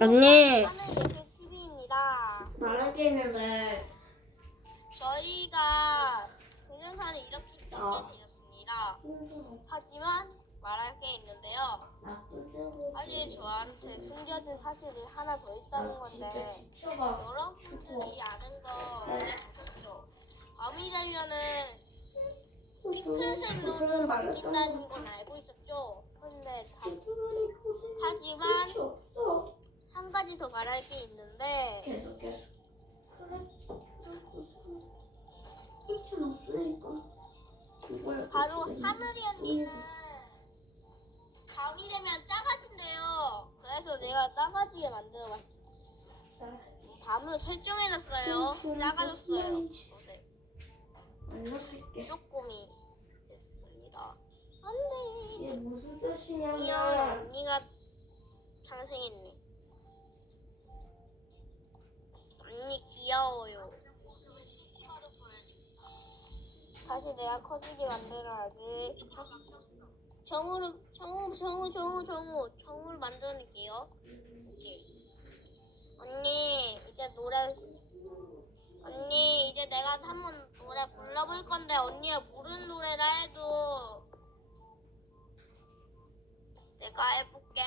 언니. TV입니다. 말할 게 있는데 저희가 동영상을 이렇게 찍게 어. 되었습니다. 하지만 말할 게 있는데요. 사실 저한테 숨겨진 사실이 하나 더 있다는 건데 지쳐봐 여러분들이 아는 거? 밤이 되면은 핑크색 눈이 바뀐다는 건 알고 있었죠? 근데 다, 하지만 가지 더 말할 게 있는데 계속 계속 그래 끝은 없으니까 죽어야 바로. 하늘이 언니는 밤이 되면 작아진대요. 그래서 내가 작아지게 만들어봤어. 밤을 설정해놨어요. 작아졌어요. 어제 알려줄게 조금이 됐습니다. 안돼. 이게 무슨 뜻이냐면 언니가 탄생했네. 언니 귀여워요. 다시 내가 커지게 만들어야지. 정우를 정우 정우 정우 정우 정우를. 오케이. 언니 이제 노래 언니 이제 내가 한번 노래 불러볼 건데 언니가 모르는 노래라 해도 내가 해볼게.